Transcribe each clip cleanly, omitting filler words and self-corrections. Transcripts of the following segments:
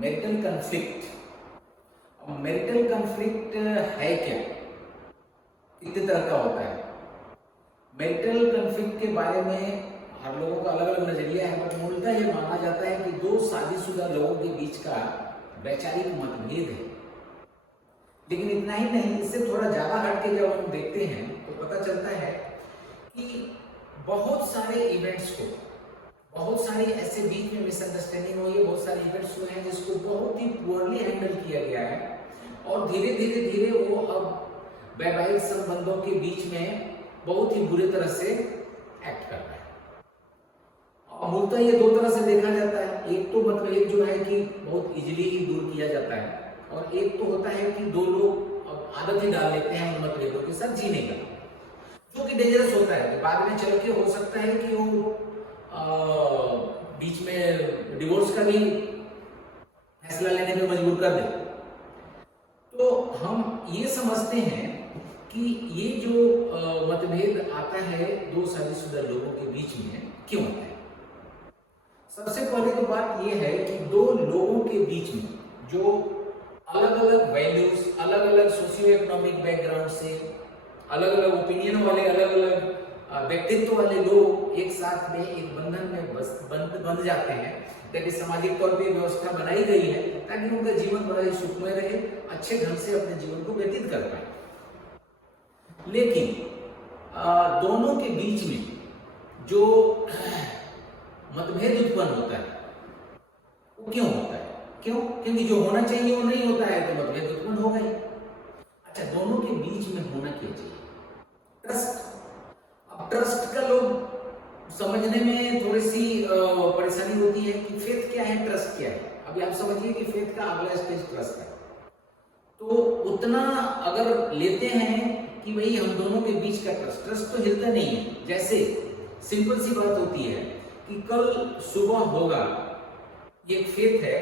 Marital conflict. अब marital conflict है क्या, कितने तरह का होता है? मैरिटल कंफ्लिक्ट के बारे में हर लोगों का अलग अलग नजरिया है, बट मूलतः ये माना जाता है कि दो शादीशुदा लोगों के बीच का वैचारिक मतभेद है। लेकिन इतना ही नहीं, इससे थोड़ा ज्यादा हटके जब हम देखते हैं तो पता चलता है कि बहुत सारे इवेंट्स को, बहुत सारी ऐसे बीच में मिसअंडरस्टैंडिंग हुई है, बहुत सारे इवेंट्स हुए हैं जिसको बहुत ही पुअरली हैंडल किया गया है और धीरे धीरे धीरे वो अब वैवाहिक संबंधों के बीच में बहुत ही बुरी तरह से एक्ट कर रहा है। और मूलतः ये दो तरह से देखा जाता है। एक तो मतभेद जो है कि बहुत इजीली ही दूर किया जाता है, और एक तो होता है कि दो लोग आदत ही डाल लेते हैं उन मतभेदों के साथ जीने का, जो कि डेंजरस होता है। बाद में चल के हो सकता है कि वो बीच में डिवोर्स का भी फैसला लेने पे मजबूर कर दे। तो हम ये समझते हैं कि ये जो मतभेद आता है दो शादीशुदा लोगों के बीच में क्यों आता है। सबसे पहले तो बात ये है कि दो लोगों के बीच में जो अलग अलग वैल्यूज, अलग अलग सोशियो इकोनॉमिक बैकग्राउंड से, अलग अलग ओपिनियन वाले, अलग अलग व्यक्तित्व वाले लोग एक साथ में एक बंधन में बंध जाते हैं। ताकि सामाजिक तौर पे व्यवस्था बनाई गई है ताकि उनका जीवन बड़ा ही सुखमय रहे, अच्छे ढंग से अपने जीवन को व्यतीत कर पाए। लेकिन दोनों के बीच में जो मतभेद उत्पन्न होता है वो क्यों होता है? क्यों? क्योंकि जो होना चाहिए वो नहीं होता है तो मतभेद उत्पन्न हो गए। अच्छा, दोनों के बीच में होना क्या चाहिए? ट्रस्ट। अब ट्रस्ट का लोग समझने में थोड़ी सी परेशानी होती है कि फेथ क्या है, ट्रस्ट क्या है। अभी आप समझिए कि फेथ का अगला स्टेज ट्रस्ट है। तो उतना अगर लेते हैं कि भाई हम दोनों के बीच का ट्रस्ट तो हिलता नहीं है। जैसे सिंपल सी बात होती है कि कल सुबह होगा, ये फेथ है,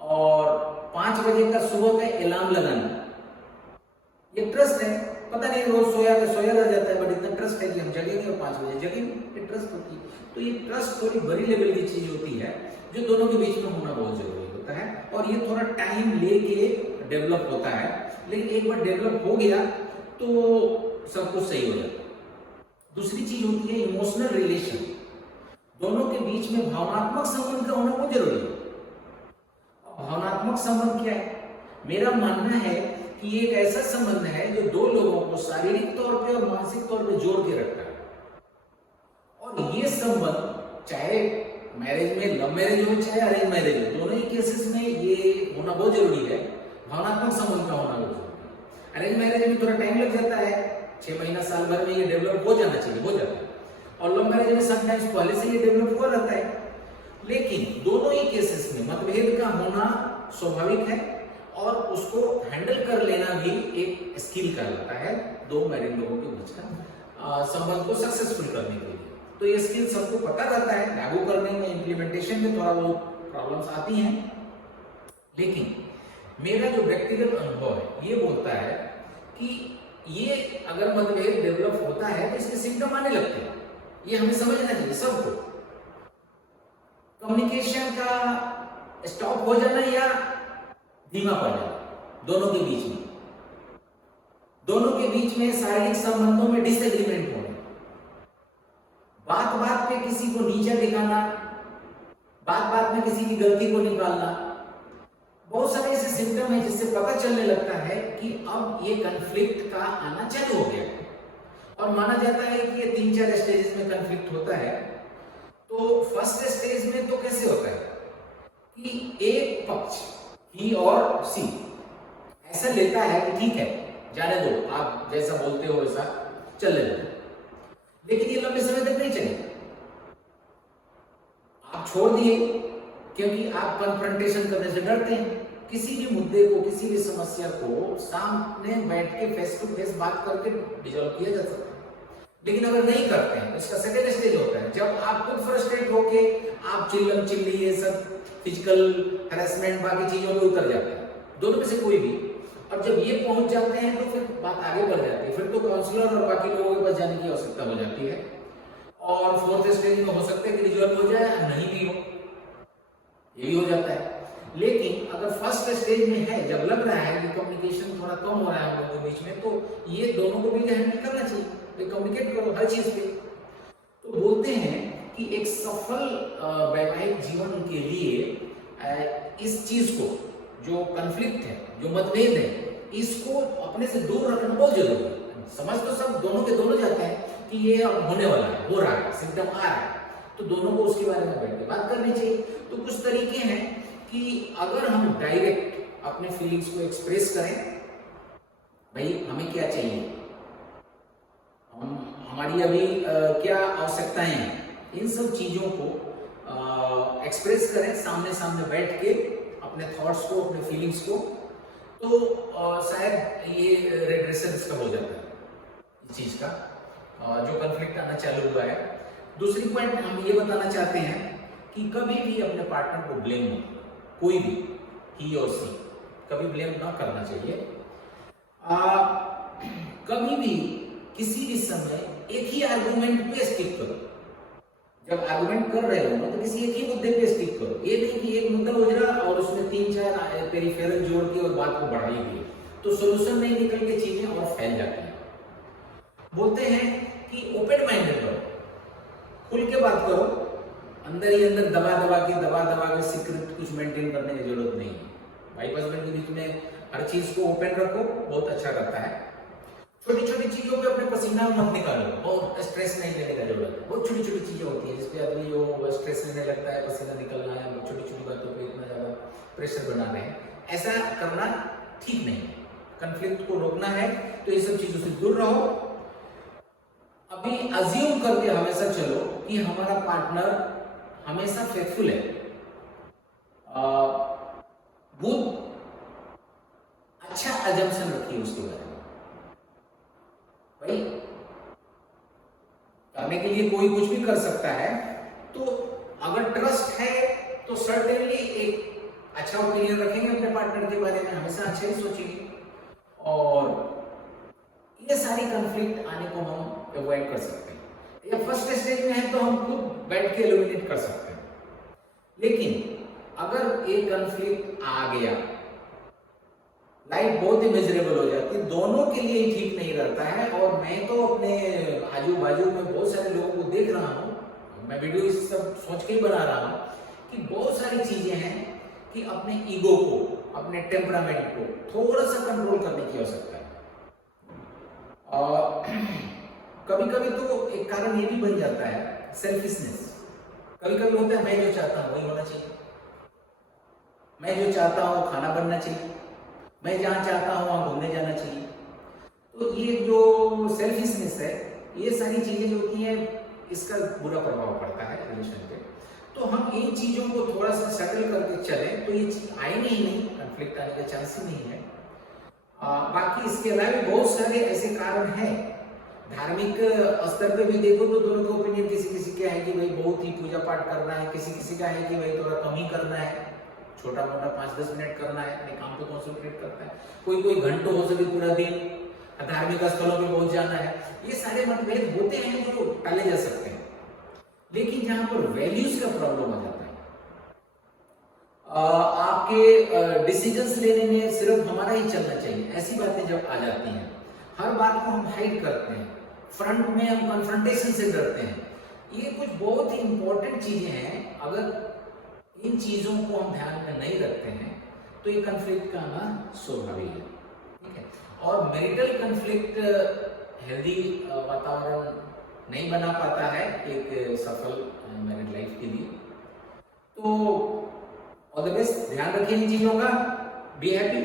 और 5 बजे का सुबह का अलार्म लगाना, ये ट्रस्ट है। पता नहीं रोज सोया रह जाता है, बट इतना ट्रस्ट है कि हम जगेंगे और 5 बजे जगेंगे, ये ट्रस्ट होती है। तो ये ट्रस्ट थोड़ी बड़ी लेवल की चीज होती है जो दोनों के बीच में होना बहुत जरूरी होता है, और ये थोड़ा टाइम लेके डेवलप होता है। लेकिन एक बार डेवलप हो गया तो सब कुछ सही हो जाता है। दूसरी चीज होती है इमोशनल रिलेशन। दोनों के बीच में भावनात्मक संबंध का होना बहुत जरूरी है। भावनात्मक संबंध क्या है? मेरा मानना है कि ये एक ऐसा संबंध है जो दो लोगों को शारीरिक तौर पे और मानसिक तौर पे जोड़ के रखता है। और ये संबंध चाहे मैरिज में, लव मैरिज हो चाहे अरेंज मैरिज हो, दोनों ही केसेस में ये होना बहुत जरूरी है। भावनात्मक संबंध का होना बहुत जरूरी है। अरेंज मैरिज में थोड़ा टाइम लग जाता है, 6 महीना साल भर में ये डेवलप हो जाना चाहिए, हो जाता है। और लव मैरिज में समटाइम्स पहले से ये डेवलप हो जाता है। लेकिन दोनों ही केसेस में मतभेद का होना स्वाभाविक है, और उसको हैंडल कर लेना भी एक स्किल कहलाता है दो मैरिड लोगों के बीच का संबंध को सक्सेसफुल करने के लिए। तो ये स्किल सबको पता रहता है, लागू करने में, इंप्लीमेंटेशन में थोड़ा बहुत प्रॉब्लम्स आती हैं। लेकिन मेरा जो व्यक्तिगत अनुभव है ये बोलता है कि ये अगर मतभेद डेवलप होता है तो इसके सिम्टम आने लगते हैं। ये हमें समझना चाहिए सबको। कम्युनिकेशन का स्टॉप हो जाना या धीमा पड़ जाना, दोनों के बीच में, दोनों के बीच में शारीरिक संबंधों में डिसएग्रीमेंट होना, बात बात पे किसी को नीचा दिखाना, बात बात में किसी की गलती को निकालना, बहुत सारे ऐसे सिम्टम है जिससे पता चलने लगता है कि अब ये कन्फ्लिक्ट का आना चालू हो गया। और माना जाता है कि ये 3-4 स्टेजेस में कन्फ्लिक्ट होता है। तो फर्स्ट स्टेज में तो कैसे होता है कि एक पक्ष, ही और सी, ऐसा लेता है कि ठीक है जाने दो, आप जैसा बोलते हो वैसा चलने दो। लेकिन ये लंबे समय तक नहीं चले, आप छोड़ दिए क्योंकि आप कन्फ्रंटेशन करने से डरते हैं। किसी भी मुद्दे को, किसी भी समस्या को सामने बैठ के फेस टू फेस बात करके डिसॉल्व किया जा सकता है। लेकिन अगर नहीं करते हैं, इसका सेकेंड स्टेज होता है जब आप खुद फ्रस्ट्रेट होके आप चिल्लम चिल्ली, ये सब फिजिकल हैरेसमेंट, बाकी चीजों में उतर जाते हैं, दोनों में से कोई भी। और जब ये पहुंच जाते हैं तो फिर बात आगे बढ़ जाती है। फिर तो काउंसलर और बाकी लोगों के पास जाने की आवश्यकता हो जाती है। और फोर्थ स्टेज में हो सकता है कि रिजॉल्व हो जाए, नहीं भी हो, ये भी हो जाता है। लेकिन अगर फर्स्ट स्टेज में है, जब लग रहा है कि कम्युनिकेशन थोड़ा कम हो रहा है हम लोगों के बीच में, तो ये दोनों को भी हैंडल करना चाहिए, कम्युनिकेट करो हर चीज पे। तो बोलते हैं कि एक सफल वैवाहिक जीवन के लिए इस चीज को, जो कॉन्फ्लिक्ट है, जो मतभेद है, इसको अपने से दूर रखना बहुत जरूरी है। समझ तो सब दोनों के दोनों जाते हैं कि ये अब होने वाला है, हो रहा है, सिम्टम आ रहा है, तो दोनों को उसके बारे में बैठ के बात करनी चाहिए। तो कुछ तरीके हैं कि अगर हम डायरेक्ट अपने फीलिंग्स को एक्सप्रेस करें, भाई हमें क्या चाहिए, हमारी अभी क्या आवश्यकताएं हैं, इन सब चीजों को एक्सप्रेस करें सामने सामने बैठ के, अपने थॉट्स को, अपने फीलिंग्स को, तो शायद ये रेड्रेशन इसका हो जाता है, इस चीज का जो कॉन्फ्लिक्ट आना चालू हुआ है। दूसरी पॉइंट हम ये बताना चाहते हैं कि कभी भी अपने पार्टनर को ब्लेम मत करो, कोई भी, ही और सी, कभी ब्लेम ना करना चाहिए। कभी भी किसी भी समय एक ही आर्गुमेंट पे स्टिक करो। जब आर्गुमेंट कर रहे हो ना, तो किसी एक ही मुद्दे पे स्टिक करो। ये नहीं कि एक मुद्दा उजरा और उसमें 3-4 पेरिफेरल जोड़ के और बात को बढ़ाई गई, तो सोल्यूशन नहीं निकल के चीजें और फैल जाती हैं। बोलते हैं कि ओपन माइंडेड रहो, खुल के बात करो, अंदर ही अंदर दबा के सीक्रेट कुछ मेंटेन करने की जरूरत नहीं है। वाइफ हस्बैंड के बीच में हर चीज को ओपन रखो, बहुत अच्छा रहता है। छोटी छोटी चीजों पे अपने पसीना मत निकालो, और स्ट्रेस नहीं लेने का जरूरत है। बहुत छोटी छोटी चीजें होती है जिसपे आदमी जो स्ट्रेस लेने लगता है, पसीना निकलना है, छोटी छोटी बातों पे इतना ज्यादा प्रेशर बना रहे हैं, ऐसा करना ठीक नहीं है। कॉन्फ्लिक्ट को रोकना है तो ये सब चीजों से दूर रहो। अभी अज्यूम करके हमेशा चलो कि हमारा पार्टनर हमेशा फेथफुल है, गुड, अच्छा अजम्पशन रखिए उसके बारे में। भाई करने के लिए कोई कुछ भी कर सकता है, तो अगर ट्रस्ट है तो सर्टेनली एक अच्छा ओपिनियन रखेंगे अपने पार्टनर के बारे में, हमेशा अच्छा ही सोचेंगे, और ये सारी कॉन्फ्लिक्ट आने को हम अवॉइड कर सकते हैं। या फर्स्ट स्टेज में है तो हम खुद बैठ के एलिमिनेट कर सकते हैं। लेकिन अगर एक कॉन्फ्लिक्ट आ गया, लाइफ बहुत ही मिजरेबल हो जाती है, दोनों के लिए ही ठीक नहीं रहता है। और मैं तो अपने आजू बाजू में बहुत सारे लोगों को देख रहा हूँ, मैं वीडियो इस सब सोच के ही बना रहा हूँ कि बहुत सारी चीजें हैं कि अपने ईगो को, अपने टेम्परामेंट को थोड़ा सा कंट्रोल करने की आवश्यकता है। और कभी कभी तो एक कारण ये भी बन जाता है सेल्फिशनेस। कभी कभी होता है मैं जो चाहता हूँ वही होना चाहिए, मैं जो चाहता हूँ खाना बनना चाहिए, मैं जहाँ चाहता हूँ वहाँ घूमने जाना चाहिए। तो ये जो सेल्फिशनेस है, ये सारी चीजें जो होती हैं, इसका बुरा प्रभाव पड़ता है रिलेशन पे। तो हम इन चीजों को थोड़ा सा सेटल करके चलें तो ये चीज आएगी ही नहीं, कॉन्फ्लिक्ट आने का चांस ही नहीं है। बाकी इसके अलावा बहुत सारे ऐसे कारण हैं। धार्मिक स्तर पे भी देखो तो दोनों का ओपिनियन किसी किसी का है कि भाई बहुत ही पूजा पाठ करना है, किसी किसी का है कि भाई थोड़ा कम ही करना है, छोटा मोटा 5-10 मिनट करना है, अपने काम पे कॉन्सेंट्रेट करता है, कोई घंटों हो सके पूरा दिन धार्मिक स्थलों पे पहुंच जाना है। ये सारे मतभेद होते हैं जो टाले जा सकते हैं। लेकिन जहां पर वैल्यूज का प्रॉब्लम आ जाता है, आपके डिसीजंस लेने में सिर्फ हमारा ही चलना चाहिए, ऐसी बातें जब आ जाती हैं, हर बात को हम हाइड करते हैं, फ्रंट में हम कन्फ्रंटेशन से डरते हैं, ये कुछ बहुत ही इंपॉर्टेंट चीजें हैं। अगर इन चीजों को हम ध्यान में नहीं रखते हैं तो ये कन्फ्लिक्ट का आना स्वाभाविक है, ठीक है। और मैरिटल कन्फ्लिक्ट हेल्दी वातावरण नहीं बना पाता है एक सफल मैरिड लाइफ के लिए। तो ऑल द बेस्ट, ध्यान रखिए इन चीजों का, बी हैप्पी।